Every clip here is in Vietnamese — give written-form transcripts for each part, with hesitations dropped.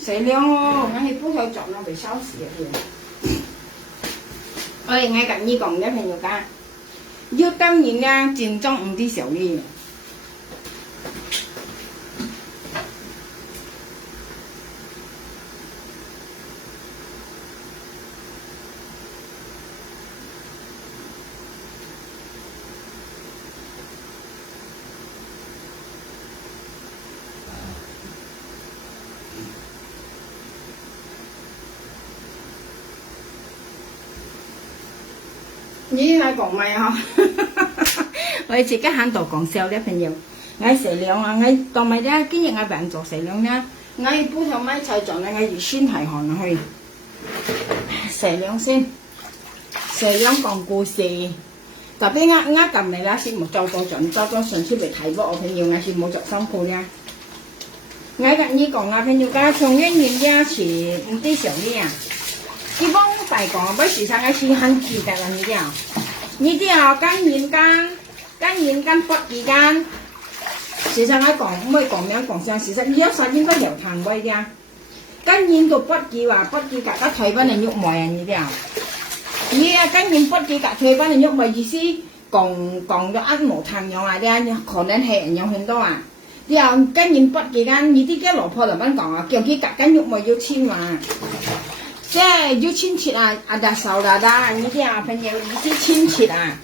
食量哦，我係煲頭撞到被燒死嘅。我哋嗌緊呢講嘅朋友家，要當然啦，正宗唔啲小料。咦，係講咩啊？我自己喺度講笑咧，朋友。我食量啊，我當咪咧，今日我病做食量咧，我煲頭米菜狀咧，我要先提寒去食量先，食量講故事。特別我撳嚟啦，先冇做到盡，做到上次嚟睇波，我朋友我先冇做辛苦咧。我跟你講啊，朋友家從一年家是唔啲小料啊。基本大講，不時上係是很記得啦，呢啲啊，呢啲啊跟現跟不二間，時常喺講唔可以講名講聲，事實呢一世應該由談威啲啊，跟現到不二話不二格得退翻嚟喐埋人呢啲啊，呢啊跟現不二格退翻嚟喐埋意思講咗一模談樣啊啲啊，可能係人有很多啊，啲啊跟現不二間呢啲嘅老婆就咁講啊，叫佢格跟喐埋要簽話。即係要親切啊！大壽啦啦，呢啲啊朋友呢啲親切啊，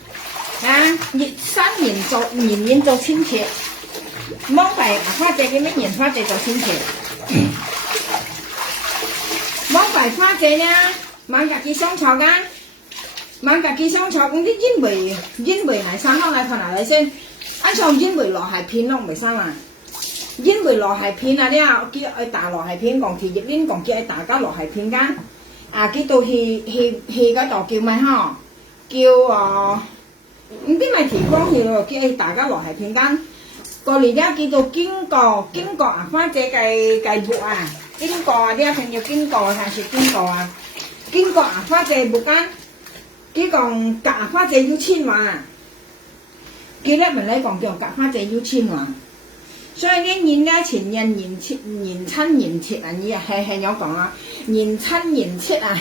年年做親切，冇係花姐嘅咩年花姐做親切，冇係花姐咧，晚日嘅香草間，晚日嘅香草咁啲煙味係生落嚟份嚟先，一場煙味落係片咯，唔係生啊！煙味落係片啊！啲啊叫佢打落係片，講條葉鏈講叫佢大家落係片間。啊！佢到戲嗰度叫咩呵？叫唔知咪田光戲咯，叫大家落係片間。過嚟咧叫做經過啊！花姐計木啊！經過啊！啲朋友經過係說經過啊！經過啊！花姐木間，佢講夾花姐要簽話，佢咧咪咧講叫夾花姐要簽話。所以呢年咧前人年親年切啊！呢係有講啊，年親年切啊，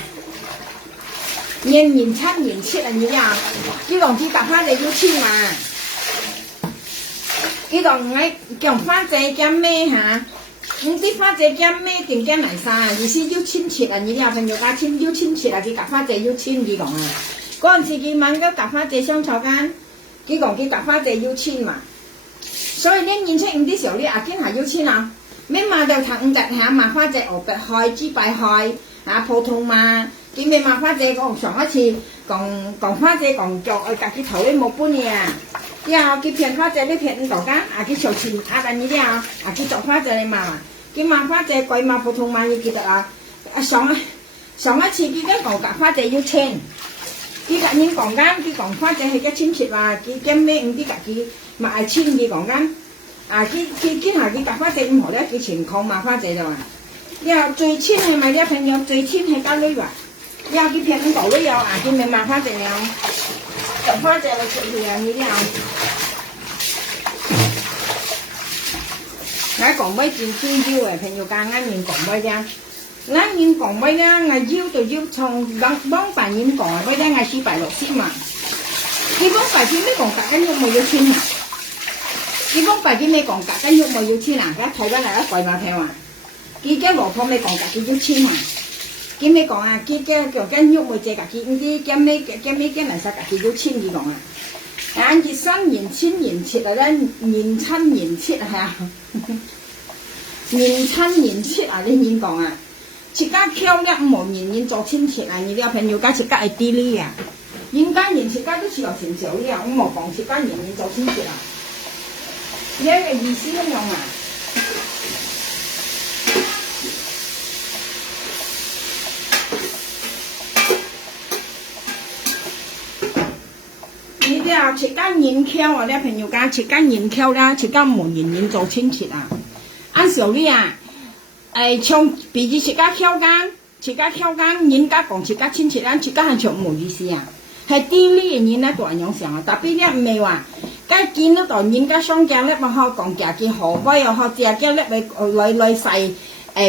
年親年切啊！呢啲啊，呢個啲白花姐要簽嘛，呢個我叫花姐叫咩嚇？唔知花姐叫咩定叫嚟晒？意思要簽切啊！呢啲啊朋友家簽要簽切啊！啲白花姐要簽佢講啊，嗰陣時佢問個白花姐相坐間，佢講佢白花姐要簽嘛。所以呢年青啲時候呢，阿堅係要簽啊，咩嘛就睇五隻係麻花隻鵝鼻開、豬鼻開啊，普通嘛，見咩麻花隻講上一次講花隻講作我隔佢頭呢冇搬嘢啊，之後佢片花隻呢片度間，啊佢上前啊緊呢啲啊佢作花隻你嘛，佢麻花隻貴嘛普通嘛要記得啊，上一次佢跟講隔花隻要簽，佢隔年講間佢講花隻係一簽切話，佢跟咩五啲隔佢。mà chim đi còn gắn cái hồi cái cặp花姐唔好咧，佢情況麻花姐就話，又最親係咪啲朋友最親係家女話，又佢片唔到都有啊，佢咪麻花姐有，cặp花姐嚟食嘢呢啲啊，我講mấy chuyện chuyên yêu嘅朋友家啱面講mấy啫，啱面講mấy咧，我要就要從幫扮面講mấy咧，我是擺落先嘛，佢幫擺先咩講夾緊要冇要親啊。佢講白啲咩講格跟喐咪要簽啊！而家睇翻嚟一貴嘛聽話，佢嘅羅婆咩講格佢要簽啊！佢咩講啊？佢嘅叫跟喐咪借格佢啲嘅咩嚟實格佢要簽佢講啊！啊！熱身年親年切啊咧，年親年切係啊！年親年切啊！你點講啊？切家漂亮冇年年做親切啊！你啲朋友家切家係啲呢啊！應該年切家都似落成少啲啊，五毛講切家年年做先切啊，呢個意思咁樣啊。呢啲啊，切家年扣啊，啲朋友講切家年扣啦，切家冇年年做先切啊。按小啲啊，像比如切家扣間。切家挑間，人家講切家親切啦，切家係長冇意思啊，係啲呢樣嘢咧都係樣常啊，特別咧唔係話，梗見得到人家商家咧咪可講夾件荷包又可夾件咧咪來細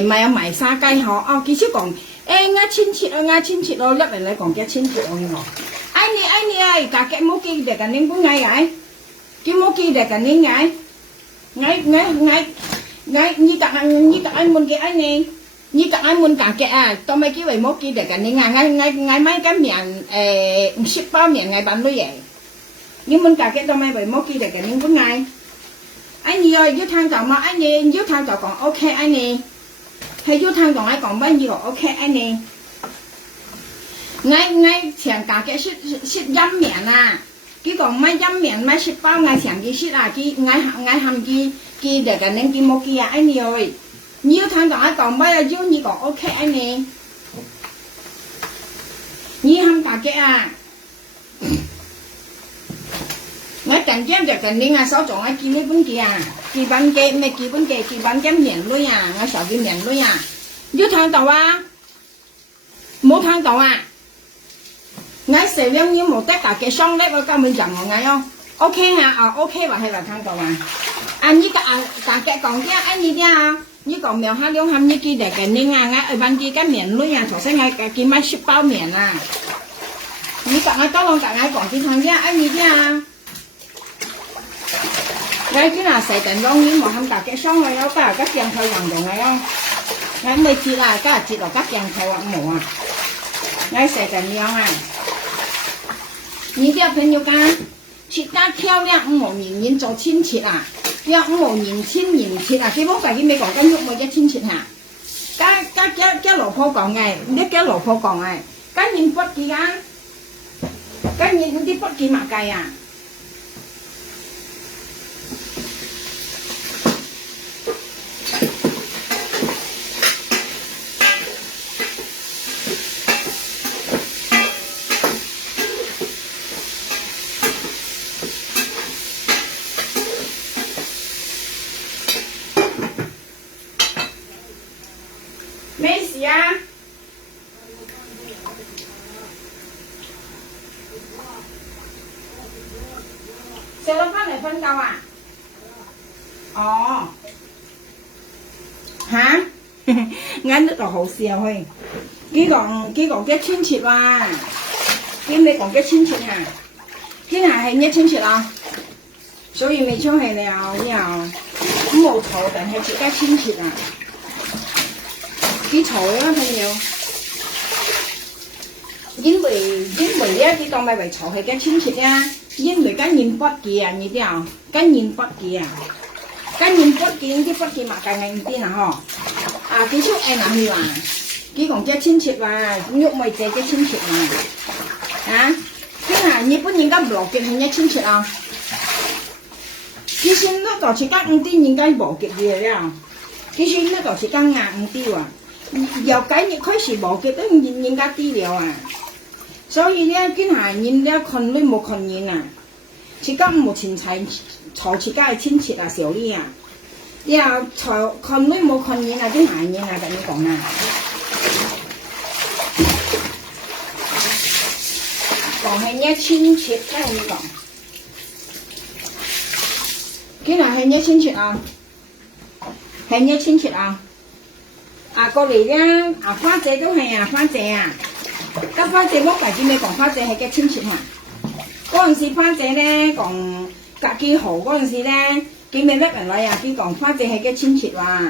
咪有埋沙雞嗬，哦其實講啱親切咯，啱親切咯，咧嚟講夾親切咯喎，哎你啊，夾嘅冇記得㗎，你唔嗌嘅，佢冇記得㗎你嗌你夾嗌門嘅哎你。你夾硬滿夾嘅啊，當咪機會冇記得㗎，你嗌買緊麵10包麵嗌辦乜嘢？你滿夾嘅當咪會冇記得㗎，你唔嗌。anh你要攤就嘛，anh你要攤就講 OK anh你，係要攤同我講乜嘢 OK anh你。嗌成夾嘅食陰麵啊，佢講買陰麵買10包嗌成嘅食啊，佢嗌含記得㗎，你記冇記啊anh你ơi。你要聽講一講乜嘢？要你講 OK 啊你，你冚家嘅啊！我近將就近你啊，手仲係見呢本嘅啊，記本嘅咩記本嘅記本嘅麵類啊，我手嘅麵類啊，要聽到啊，冇聽到啊！我食兩要冇得家嘅雙叻，我根本就冇嗌哦 ，OK 啊，啊 OK 話係話聽到啊，啊你個啊家嘅講啲啊，你啲啊。你講苗下兩冚你記得嘅，你嗌班記嘅麵類啊，頭先嗌記買10包麵啊，你講我當我講嗌講幾趟啫，哎你啲啊，我今日食定兩年冇冚夾嘅雙嚟咯，今日吉醬頭運動嚟咯，我未切啦，今日切落吉醬頭啊冇啊，我食定兩啊，你啲朋友講切得漂亮5毛年年做親切啊。要5毛年切啊！基本上佢未講緊喐冇1000切嚇，加老婆講嘅，你加老婆講嘅，加年不記啊，加年啲不記嘛計啊！咩事啊？食咗翻嚟瞓覺啊？哦，嚇，啱得就好笑去。佢講嘅親切哇，佢未講嘅親切嚇，佢係一親切啊，所以未出去了，咁冇嘈，但係自家親切啊。佢嘈啦朋友，因為咧佢當咪為嘈係嘅親切啊，因為跟人不記啊，你啲啊，跟人不記啊，跟人不記啲不記嘛計係啲啊嗬，啊幾出誒嗱佢話，佢講嘅親切話，喐咪借嘅親切嘛，啊，佢話日本人家唔落嘅係一親切啊，其實那個是間啲人家冇嘅嘢啦，其實那個是間硬啲啊。由幾日開始冇嘅都人家啲了啊，所以咧今下人咧看都冇看人啊，自家目前才坐自家嘅親切啊小啲啊，又坐看都冇看人啊，今下人啊咁樣講啊，講係一親切，聽你講，今下係一親切啊，係一親切啊。啊過嚟咧，啊花姐都係啊花姐啊，咁花姐我頭先你講花姐係嘅親切嘛，嗰陣時花姐咧講隔幾號嗰陣時咧，佢咪叻人嚟啊，佢講花姐係嘅親切話，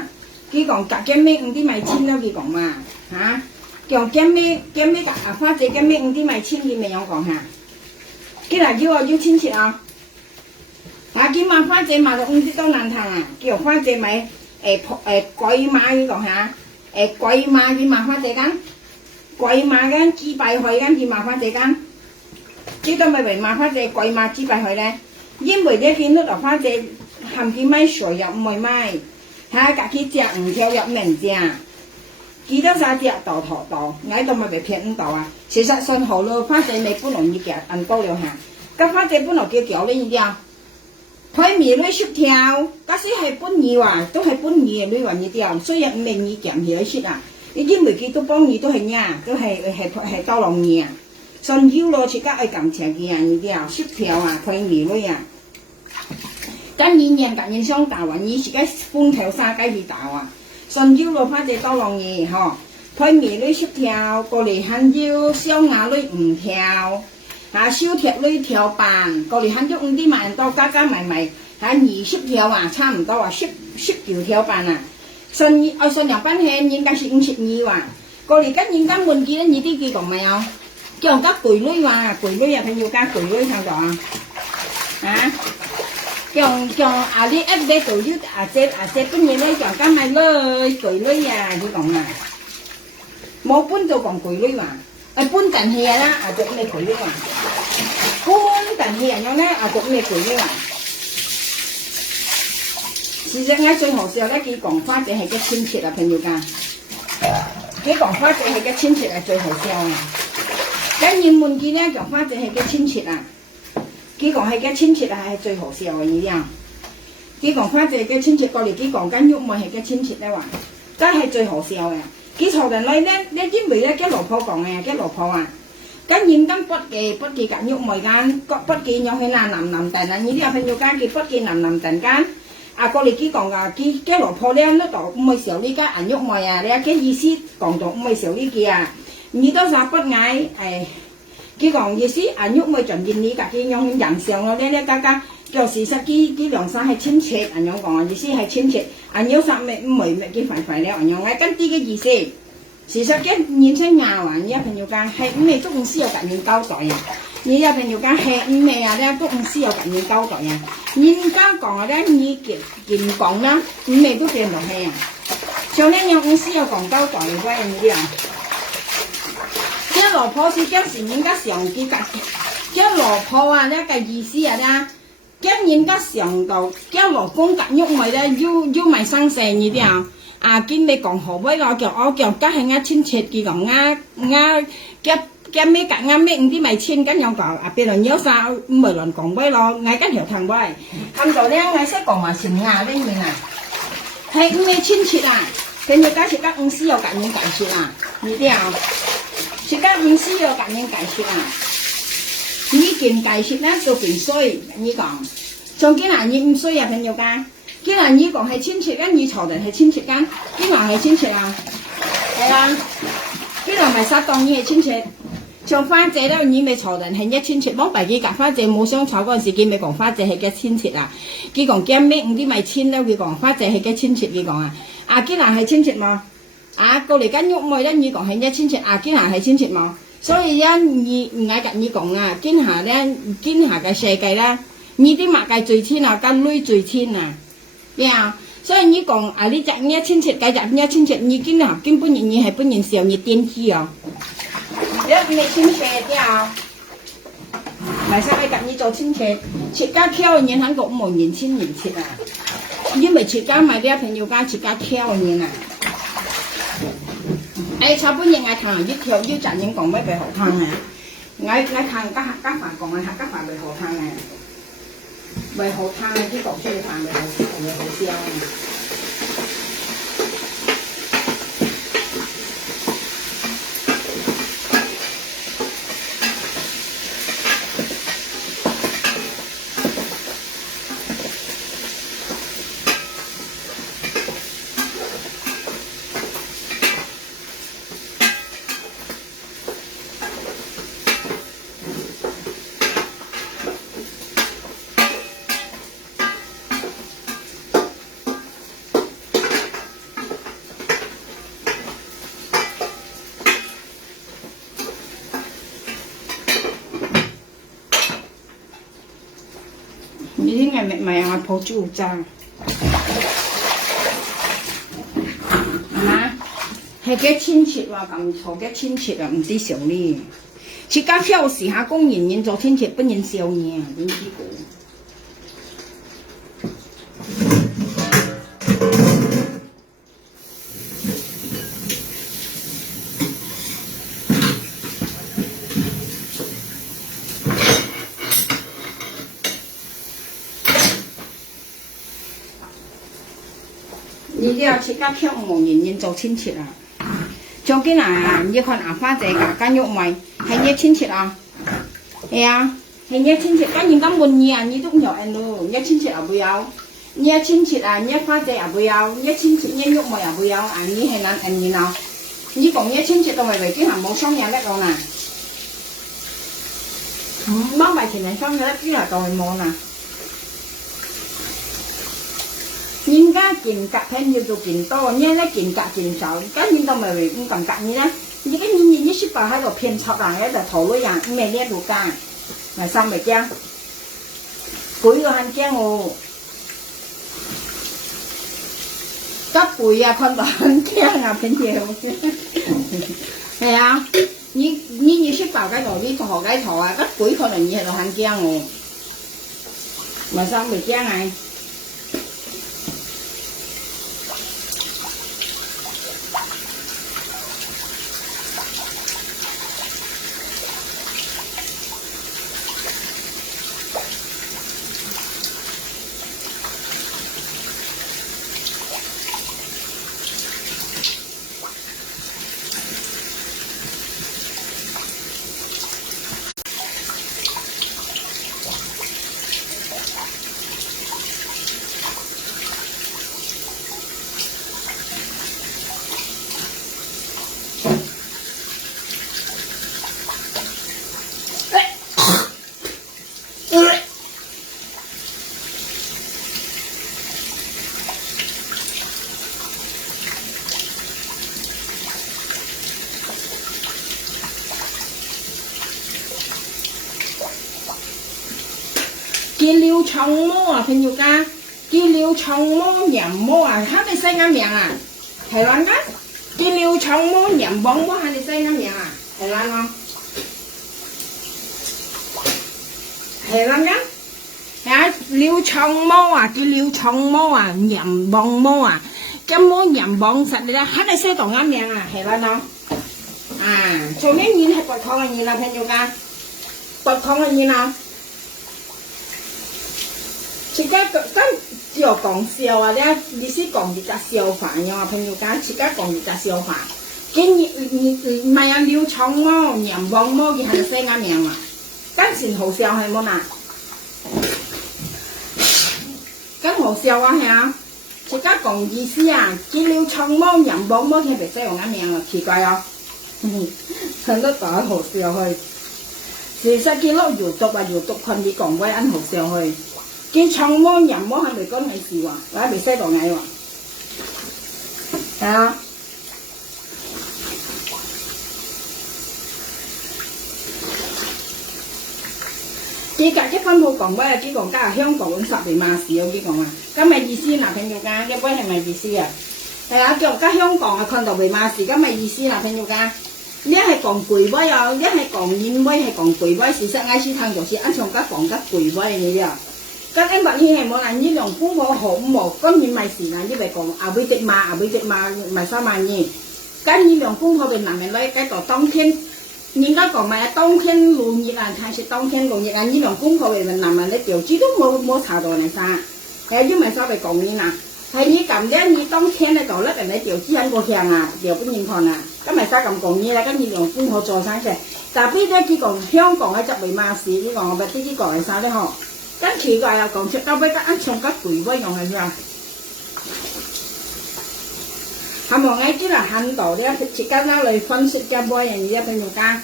佢講隔幾咩5啲米千咯，佢講嘛嚇，講幾咩啊花姐幾咩5啲米千，佢咪有講嚇，佢嗱叫我要親切啊，啊佢買花姐買到5啲都難聽啊，叫花姐買貴馬佢講嚇。貴馬佢麻花地間，貴馬間幾百去間佢麻花地間，知道咪為麻花姐貴嘛支擺去咧，因為咧見到麻花姐含幾米水入唔會米，嚇隔幾隻唔跳入明隻，幾多啥隻到頭到，嗌到咪被騙唔到啊！其實信號咯，花姐咪本來已經按高了下，咁花姐本來叫叫呢啲啊，佢米女雪條，嗰時係本意話都係本意嘅女話呢啲啊，雖然唔係你夾起來雪啊，你啲媒介都幫你都係呀，都係刀郎嘢啊！信腰咯，自家愛撳車嘅人呢啲啊，雪條啊，佢米女啊。跟演員夾演雙大話，你自己半條沙雞去打啊！順腰落翻隻刀郎嘢嗬，佢面女雪條過嚟喊腰，雙牙女唔跳，嚇燒鐵女跳板，過嚟喊喐啲萬多加加埋埋，嚇二雪條啊，差唔多啊，雪條跳板啊！順陽班戲演緊是52話，過嚟跟演緊換件呢啲幾講未有？叫人家攰女話，攰女入去要加攰女睇到啊！啊！叫阿啲一俾做啲阿姐乜嘢咧？叫家咪女攰女啊！佢講啊，冇搬就講攰女話，搬陣戲啦，阿姐咩攰女話，搬陣戲人樣咧，阿姐咩攰女話。事實咧最好笑咧，佢講花姐係嘅親切啊，朋友家，佢講花姐係嘅親切係最好笑啊！跟住門見咧，講花姐係嘅親切啊！佢講係嘅親切係最好笑嘅嘢啊！佢講翻隻嘅親切過嚟，佢講緊鬱悶係嘅親切咧話，真係最好笑嘅。佢坐人嚟咧，呢啲味咧，嘅老婆講嘅，嘅老婆啊，跟現今筆記緊鬱悶間，筆記有去南定啊！呢啲朋友間佢筆記南定間，啊過嚟佢講噶，佢嘅老婆咧呢度唔係時候呢家人鬱悶啊！你嘅意思講到唔係時候呢件啊，你都啥不嗌誒？佢講意思，人鬱咪盡見你家己用人上咯，呢家叫事實佢梁生係親切，人樣講意思係親切，人要殺咪唔係咪佢煩咧，人樣嗌跟啲嘅意思。事實嘅年輕牙還一朋友間係唔係都唔需要咁樣交代啊？你有朋友間係唔係啊？咧都唔需要咁樣交代啊？人家講啊咧，你見講啦，唔係都見落去啊。上呢樣唔需要講交代嘅嗰樣啲啊。老婆是將是人家上幾格，將老婆啊呢個意思啊咧，將人家上到將老公夾喐咪咧，要咪生性呢啲啊！啊，見你講好威咯，我叫家係啱親切嘅講啱嘅咩夾啱咩唔啲咪親跟樣講啊，別人有啥唔係亂講威咯，嗌跟條藤威，咁就咧嗌識講話成牙呢面啊，係唔係親切啊？佢哋家食家唔需要咁樣解釋啊，呢啲啊。而家唔需要咁樣解釋啊！呢件解釋咧就變衰，呢講。仲見人你唔衰啊，朋友間。見人呢講係親切間，你嘈人係親切間，邊個係親切啊？係啊，邊個咪殺當你係親切？像花姐咧，你咪嘈人係一親切，幫大幾夾花姐冇相吵嗰陣時，佢咪講花姐係嘅親切啊！佢講驚咩？唔啲咪親咧，佢講花姐係嘅親切，佢講啊！啊，見人係親切嘛？啊，過嚟間屋咪咧，你講係一親切，啊，堅下係親切冇，所以咧，你唔嗌夾你講啊，堅下嘅世界咧，你啲物界最親啊，間女最親啊，咩啊？所以你講啊，你隻呢親切，計隻呢親切，你堅下根本你係本人時候你點知啊？你親切啲啊？咪使嗌夾你做親切，切家挑人喺個冇人親人切啊，因為切家買啲朋友家切家挑人啊。炒本嘢嗌糖一條腰陣影講咩俾好聽啊！嗌糖家飯講啊，家飯俾好聽啊，俾好聽啊！啲講出嚟飯俾好香啊！你啲係咪啊？泡豬渣，係嘛？係幾親切喎，咁嘈幾親切啊，唔知少呢。自家曉時下講人人做親戚不認笑嘢啊，點知講？你要自家曉冇人人做親戚啊！將緊啊！你看阿花仔㗎，間肉米係你親戚啊？係啊，係你親戚。間人家問你啊，你都唔要按咯，你親戚也不要，你親戚啊，你花仔也不要，你親戚你肉米也不要，啊你係難按你咯。你講你親戚都咪為啲行冇雙嘢叻咯嗱，冇咪前人雙嘢叻，啲係當係冇嗱。人家見格朋友就見多，人咧見格見少，咁人都咪會唔咁格你啦。而家人一識把喺度騙錯人，喺度頭女人，唔係呢度間，咪三咪驚，背個很驚哦，急背啊，看到很驚啊，朋友。係啊，你識把cái đồ đi thò cái thò啊，急背可能你喺度很驚哦，咪三咪驚啊。見了長毛啊，朋友家，見了長毛人毛啊，嚇你細啱名啊，係撚噶？見了長毛人毛毛嚇你細啱名啊，係撚咯，係撚噶？嚇了長毛啊，見了長毛啊，人毛毛啊，咁毛人毛實你啦，嚇你細當啱名啊，係撚咯？啊，做咩嘢係掘礦嘅嘢啦，朋友家，掘礦嘅嘢啦。自家咁只有講笑啊！你是講日隻笑法呀，朋友家，自家講日隻笑法。今日唔係啊，鳥長毛、人黃毛嘅係細啱名啊，跟前好笑係冇嗱，跟好笑啊係啊，自家講意思啊，見鳥長毛、人黃毛係咪細啱名啊？奇怪啊，睇得打好笑去。其實見到搖毒啊，搖毒困你講鬼啱好笑去。見長毛人毛係咪講係事喎？或者未識講嘢喎？係啊！佢隔結婚冇講咩？佢講家係香港揾十年馬事，有幾講啊？咁咪意思嗱，朋友家，一般係咪意思啊？係啊，叫家香港啊，看到未馬事，咁咪意思嗱，朋友家。一係講貴威啊，一係講煙威，係講貴威。事實啱先聽就是啱從家講得貴威你啲啊。咁啲物件係冇人呢樣公婆好冇，當然咪是啦，因為講阿妹的媽，阿妹的媽咪3萬二。咁呢樣公婆嘅男人咧，嗰個當天，人家講咪當天露熱啊，還是當天露熱啊？呢樣公婆嘅男人咧，條子都冇查到嚟曬，係因為所謂講呢嗱，係你咁咧，你當天咧就甩人哋條子喺個向啊，條本認看啊，咁咪曬咁講呢啦，咁呢樣公婆做生嘅，但係邊啲佢講香港嘅執為馬事呢個，我咪啲講嚟曬咧嗬。咁奇怪又講出到尾，啱從個貴威用係咩啊？係咪我知啦？很多咧，自家攞嚟分析嘅咩人嘢朋友家，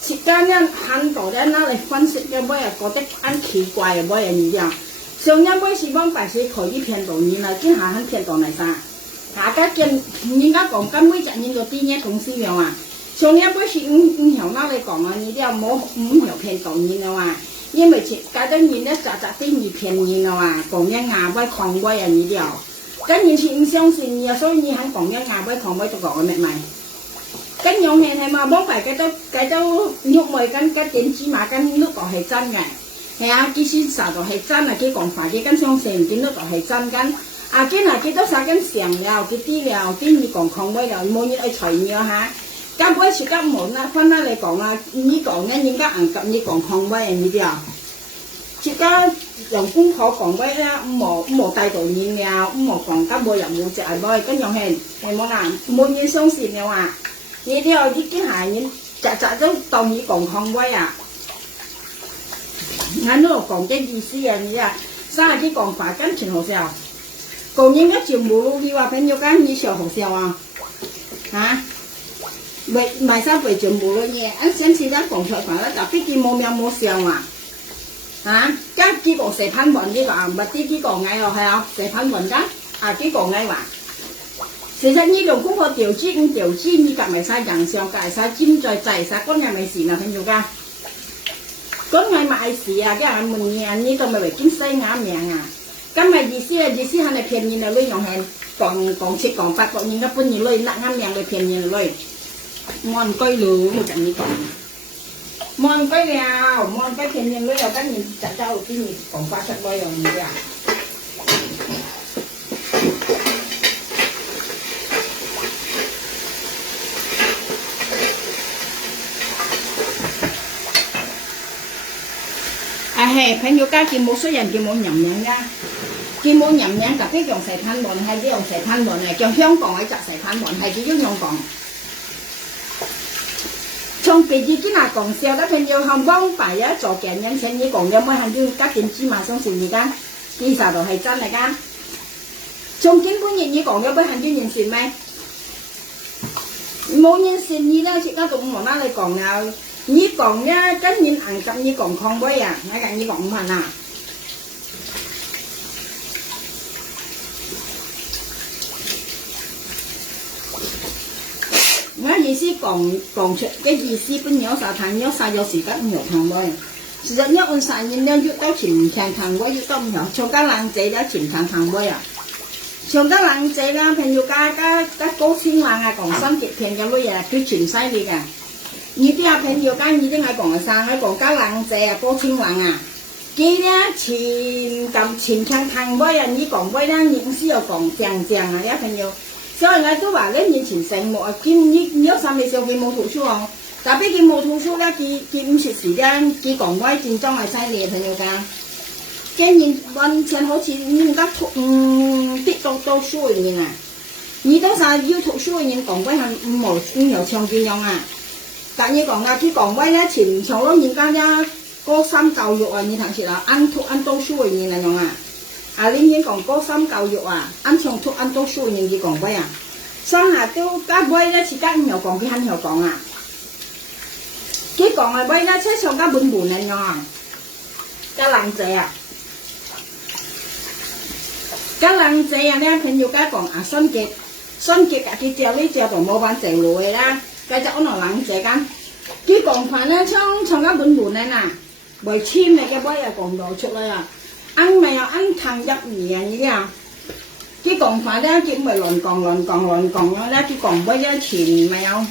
自家咧很多咧攞嚟分析嘅咩人覺得啱奇怪嘅咩人嘢。上一輩是幫大師可以騙到你啦，今下肯騙到嚟曬。大家見人家講緊每隻人個啲嘢同思樣啊，上一輩是唔向攞嚟講啊，你啲又冇唔向騙到你嘅話。因為搞得人咧雜啲而騙人啊嘛，講一牙威狂威啊呢啲，咁以前唔相信你啊，所以你肯講一牙威狂威就講嘅咩咪？ cái nhông hèn hay mà bóng phải cái đâu nhục mời cái tiền chỉ mà cái nước có hay chân này hay à cái xin xả có hay chân là cái còn phải cái xong xèn cái nước có hay chân cái à cái này cái đó sao cái xèn nào cái tí nào tí như còn không bây giờ mua như ở trời nhiều ha cái bữa chỉ cái một là phân ra lại còn là như còn nghe những cái ăn cặm như còn không bây giờ như thế chỉ có dòng cũng khó còn với một tay tổ nhìn nghèo một còn các bôi làm một chạy bơi cái nhỏ hèn hay món nào mua như sống xịn nghèo à như theo cái hải như chả giống tông như còn không quay à ngắn nữa còn cái gì xí à như vậy sao là cái còn phải cắn chừng hồ xèo còn những cái trường mù luôn đi qua phải nhiều cái như sầu hồ xèo à hả vậy mà sao phải trường mù luôn nhé anh xem xí ra còn phải là tập cái kim mô mèo mô xèo à hả chắc cái còn sẽ phán bận cái còn mà cái còn ngay rồi hay không sẽ phán bận đó à cái còn ngay mà实際呢種功課調資咁調資，以及咪晒人上界晒尖在制晒，嗰日咪事啊，朋友家。嗰日買事啊，啲人問嘢呢度咪為經西亞名啊。咁咪意思係你騙人嚟用係講七講八講人家搬嘢嚟，嗱啱名嚟騙人嚟。mon coi lừa một trận như còn mon coi lèo mon coi骗人嚟又跟住就周啲嘢講法出嚟用嘢啊。à hè phải nhiều cái một số人叫冇nhầm nhàng ra叫冇nhầm nhàng gặp cái dòng sài than bồn hay cái dòng sài than bồn này trong香港喺集sài than bồn係只用港從幾時幾哪講笑得朋友紅幫擺啊做件人錢你講有冇行要加點芝麻鬆事而家其實都係真嚟㗎從根本人你講有冇行要人善咩冇人善意咧而家都唔拿嚟講啦你講咧，跟人ăn cắp你講không với à, ngay cả你講唔hành à. Ngay ý思講出cái意思本有啥談有啥有時間唔有談với.實際nhất按晒人咧越到前場談với越到唔有，從家冷仔咧前場談với à. 從家冷仔啦，朋友家高先話啊，講心極平嘅乜嘢，佢全犀利嘅。你啲阿朋友間已經喺講晒，喺講家冷仔啊，高清冷啊，佢咧前場談威啊，你講威啦，認識又講正啊，啲朋友，所以我都話咧面前成目啊，見你有三味小佢冇圖書喎，但係佢冇圖書咧，佢唔識時咧，佢講威戰爭係犀利朋友間，竟然完全好似唔得啲到書入面啊，你都晒要圖書入面講威係唔有唱見樣啊。但你講啊，佢講威咧前朝咯，而家呀高三教育啊，你睇住啦，按讀書嘅嘢嚟用啊，啊你已經講高三教育啊，按讀書嘅嘢佢講威啊，上下都加威咧，自家唔有講，佢肯有講啊，佢講係威咧，車上加本嚟用啊，加冷仔啊，加冷仔啊咧，朋友家講啊，新結啊，佢借呢借同冇辦借路嘅啦。cái chỗ nó lắng chế căn cái còn phải nó trong các bún này nè bởi chim này cái bấy là còn đồ chút đây à ăn mèo ăn thằng dập nhẹ như thế nào cái còn phải đó chỉ mày lòn còn nó đó cái còn bây giờ chìm mèo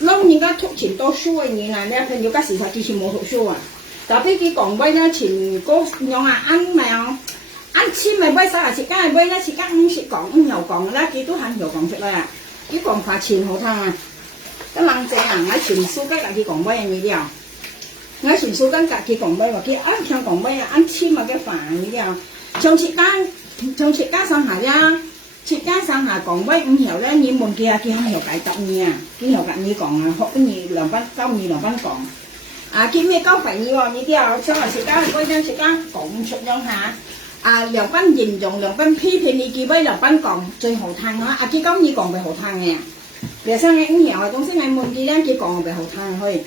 lúc những cái thuốc chìm to xuôi như này đây phải nhiều cái sự thật chỉ một thuốc xuôi à tapi cái còn bây giờ chìm có nhau à ăn mèo ăn chim mày bây giờ là chỉ cái bây giờ chỉ cái chỉ còn nhiều còn đó cái tôi hàng nhiều còn chút đây à cái còn phải chìm hậu thang à cái lăng trẻ à ngay chuyển số các cái còn bay như thế nào ngay chuyển số các cái còn bay và cái ăn theo còn bay ăn chim mà cái phản như thế nào trong chị cá sang hà ra chị cá sang hà còn bay không hiểu đấy như một kia không hiểu cái tập nha cái hiểu cái như còn họ cái gì làm văn câu như làm văn còn à cái mấy câu phải như thế nào xong rồi chị cá quay ra chị cá cũng chụp nhau hà à làm văn nhìn dùng làm văn phi thì như kia bay làm văn còn最後攤啊cái câu như còn về後攤嘅。bây giờ nghe cũng hiểu rồi, tôi sẽ ngày một kia đang chỉ còn về hậu thang thôi.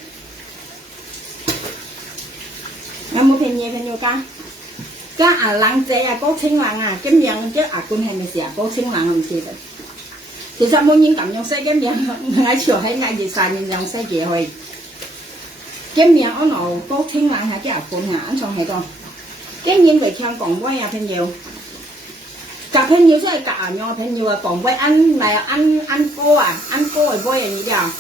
Ngày một phần nhiều cá à lăng chế à có清lăng à cái miệng chứ à con hay mình sẽ có清lăng làm gì vậy? Thì sao muốn những cảm nhận xe cái miệng ngay chiều hay ngay gì xài những dòng xe kia thôi. Cái miệng ở nào có清lăng hay cái à con hả anh xong hay con. Cái nhiên về trang còn quá à phần nhiều. 夾朋友真係夾人樣朋友啊，講喂ăn cô à，ăn cô係波人啲啊。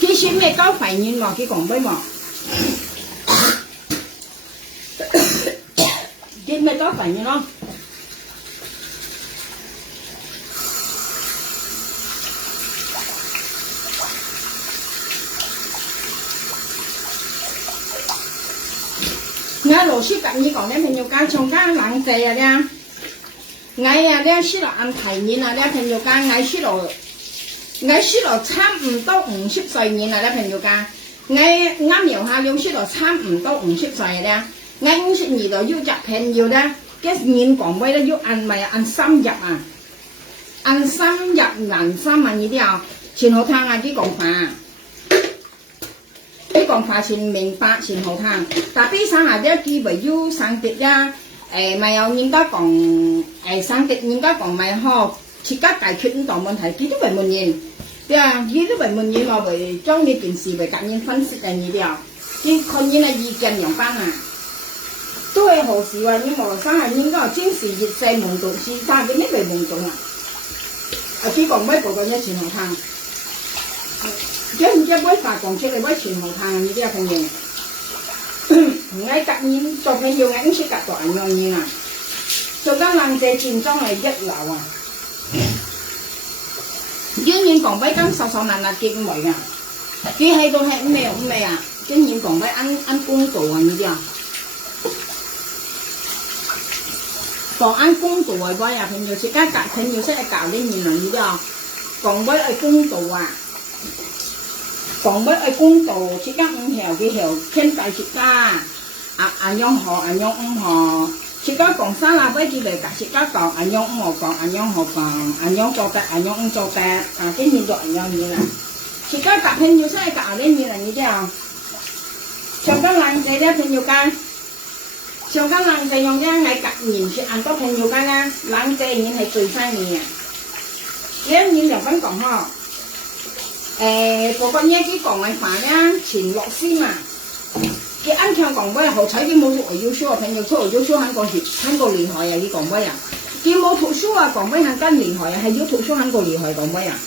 其實咩交費人嘛，佢講咩嘛？佢咩交費人咯？我老師咁你講咧，朋友間從間冷靜啊咧，我啊咧識落按提年啊咧，朋友間我識落差唔多50歲年啊咧，朋友間我瞄下了識落差唔多50歲咧，我50年就要隻朋友咧，嘅年講咩咧要按咪按深入啊，按深入人心啊呢啲啊，前後聽啊啲講法。啲講法先明白先好聽，但係生下啲機會要生啲呀，咪有人家講生啲人家講咪好，自家解決唔到問題，佢都唔滿意，對啊，佢都唔滿意我會將呢件事為夾人分析嘅呢啲啊，啲看人嘅意見兩班啊，都係好事話你冇生下人家真是熱世夢動，是但係呢個夢動啊，佢講咩個個一前好聽。唔知會發講出嚟，會全部睇呢啲朋友。我夾人做朋友，我唔識夾到人樣嘢啊！做緊冷靜戰爭係一流啊！啲人講俾咁手難結唔嚟啊！啲喺度係咩啊？啲人講俾按公道啊呢啲啊！講按公道係咩啊？朋友，自家夾朋友識係教啲人呢啲啊！講俾係公道啊！講俾愛公道，自家唔條嘅條，傾大自家，樣好，樣唔好，自家講生啦，俾佢嚟夾自家講，樣唔好講，樣好講，樣做得，樣唔做得，啲人做樣嘢啦。自家夾朋友真係夾啲嘢嚟嘅啫。上間冷仔咧朋友間，上間冷仔用啲係夾年是按多朋友間啦，冷仔已經係最犀利嘅。幾多年就咁講嗬？嗰個嘢佢講嘅話咧，前落先嘛。佢啱唱講咩？好彩佢冇讀要書啊，朋友出要書很過厲害啊！佢講咩啊？佢冇讀書啊，講咩很更厲害啊？係要讀書很過厲害講咩啊？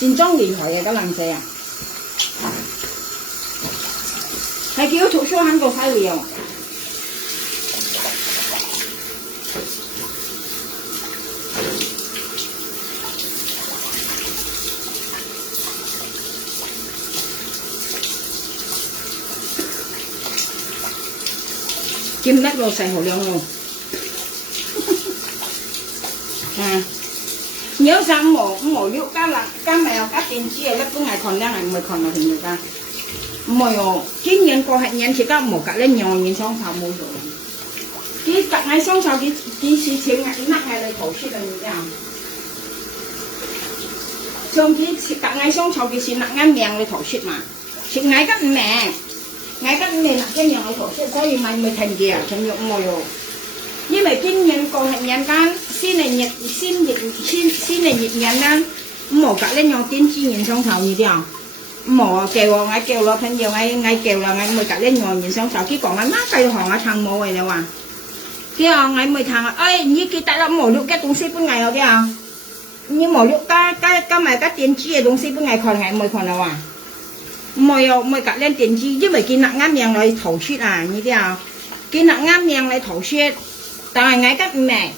戰爭厲害啊！個冷仔啊，係佢要讀書很過犀利啊！kiếm đất rồi xài hổ lượng rồi nhớ rằng mổ liệu cá mèo cá tiền chia lớp cái ngày còn đang ngày 10 còn là thì nhiều ca mồi chín nhân cô hạnh nhân chỉ có một cả lên nhồi nhìn xong thảo mồi rồi cái cả ngày xong sau cái xí ngày nặng ngày đây khổ xí là như thế nào xong cái cả ngày xong sau cái xí nặng ngang miệng đây khổ xí mà xí ngày các mẹ ngay các nền là cái nhà thổ sẽ có gì mà mới thành kìa trong những mồi rồi như vậy kinh nhân còn hạnh nhân can xin này nhiệt nhân đang mổ cả lên nhau tiên chi nhìn xong thầu như thế nào mổ kêu ngay kêu là thân nhiều ngay kêu là ngay mới cả lên nhau nhìn xong thầu cái còn ngay mát cây hòn ở thằng mổ này đâu à kia ngay mới thằng ơi như cái tại là mổ được cái东西bên ngày đâu thế à như mổ được cái mày cái tiên chi cái东西bên ngày còn ngày mới còn đâu à mồi cả lên tiền chi chứ bởi cái nặng ngắm miệng lại thổ shit à như thế nào cái nặng ngắm miệng lại thổ shit tại ngay các mẹ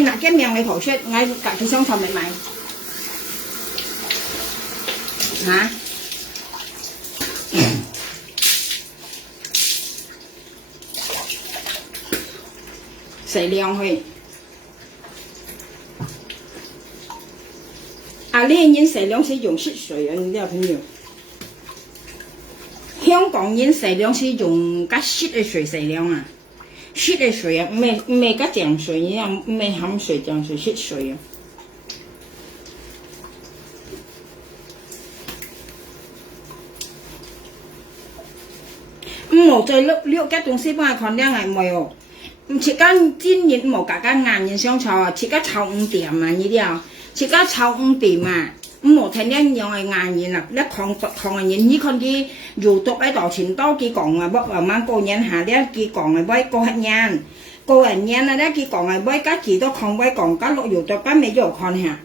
nặng cái miệng lại thổ shit ngay cả cái xong thầm lại mày hả洗涼去啊！呢人洗涼是用濕水啊，你啲朋友。香港人洗涼是用加濕嘅水洗涼啊，濕嘅水啊，唔係加醬水，一樣唔係鹹水醬水，濕水啊。我再碌cái東西幫佢看兩ngày唔係哦，切間煎熱無夾間硬熱相炒啊，切間炒唔掂啊呢啲啊，切間炒唔掂啊，無聽啲樣係硬熱啦，一抗嘅熱，呢看啲肉毒喺度前多幾講啊，不慢慢過年下啲幾講係威過黑煙，過人煙啊啲幾講係威加幾多抗威講加落肉毒加咩肉看下，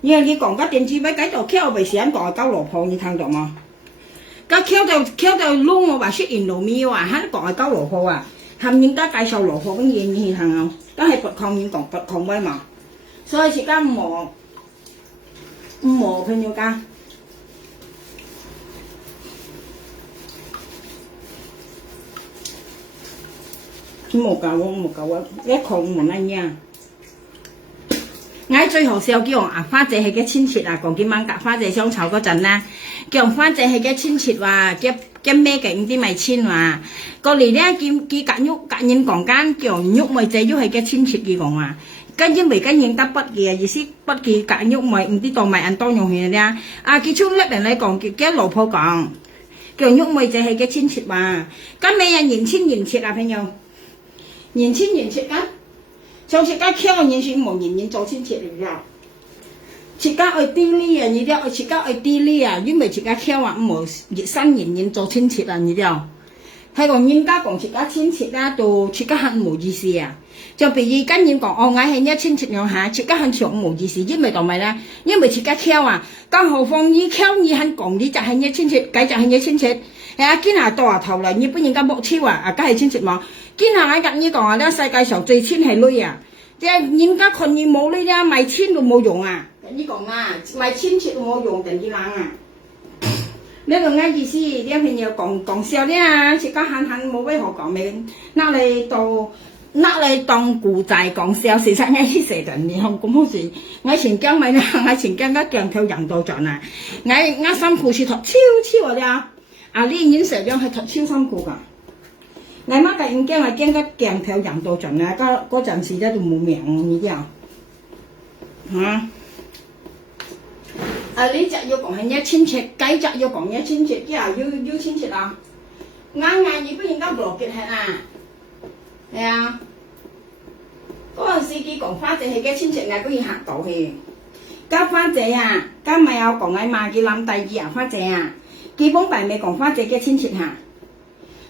因為你講加電子威喺度敲為時間講係交羅鋪，你聽到嗎？加敲到窿我話出現路面話喺講係交羅鋪啊！含應家介紹羅鋪嘅嘢你行啊，都係拔抗煙講拔抗威嘛，所以而家唔朋友家，冇夠啊，一抗唔乜嘢。我最後笑叫啊花姐係嘅親切啊，講幾晚夾花姐相炒嗰陣啦，叫花姐係嘅親切話嘅咩嘅啲咪親話，過嚟咧見夾人講間叫喐咪就喐係嘅親切嘅講話，跟因為跟認得筆嘅意思筆嘅夾喐咪唔知道咪按當用去咧，啊佢出叻人嚟講嘅老婆講，叫喐咪就係嘅親切話，咁咩人言親言切啊朋友，言親言切啊！上次家挑人算無人做親切嚟㗎，切家愛啲呢啊，你啲愛切家愛啲呢啊，因為切家挑啊無熱身人做親切啊，你啲，係講人家講切家親切啦，到切家很無意思啊，就譬如跟人講哦，我係一親切樣下，切家很長無意思，因為同埋咧，因為切家挑啊，更何況你挑你肯講你就係一親切，計就係一親切，係啊，見下多下頭嚟，你不人家莫挑啊，啊，梗係親切嘛。見下我跟你講啊，呢世界上最親係女啊，即係人家群你冇女啦，賣親都冇用啊！跟你講啊，賣親切都冇用，定啲冷啊！呢個啱意思，啲朋友講笑啲啊，切家閒冇咩好講咩，拿嚟當故仔講笑，事實啱啲成人然後咁好似我前驚咪啦，我前驚個鏡頭人到盡啊，我辛苦是讀超啊啲啊，呢演成樣係讀超辛苦㗎。你媽嘅唔驚係驚個鏡頭人到盡啊！嗰陣時咧就冇命呢啲啊嚇！呢隻要講係一親切，雞隻要講一親切，啲啊要親切啊！硬你不應該落結係啊，係啊！嗰陣時佢講花姐係嘅親切，我都要嚇到氣。家花姐啊，家咪有講係嘛？佢諗第二啊花姐啊，基本幣未講花姐嘅親切嚇。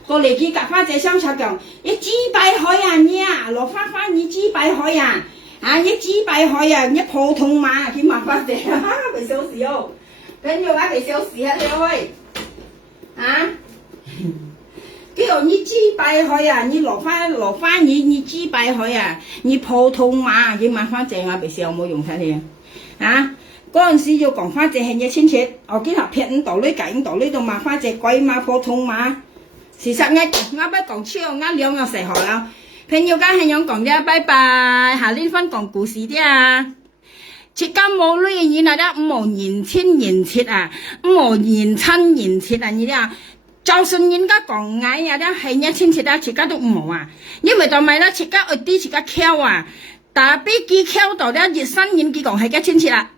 過嚟佢夾花姐相炒講，一支拜海啊你啊，落花你支拜海啊，啊一支拜海啊，一普通話佢問花姐，哈哈佢笑死哦，跟住話佢笑死啊你喂，啊，佢話你支拜海啊，你落花你支拜海啊，你普通話佢問花姐我別笑冇用晒你啊，嗰陣時要講花姐係嘢親切，我見下劈五道呢計五道呢度問花姐鬼馬普通話。事實我不講超，我兩個食學啦。朋友間係樣講啫，拜拜。下呢分講故事啲啊，切家冇女嘢嗱啲冇言親言切啊，冇言親言切啊呢啲啊，就算人家講矮啊啲係一親切啊，切家都唔好啊，因為就咪啦，切家愛啲切家挑啊，但係俾佢挑到咧熱身人佢講係一親切啊。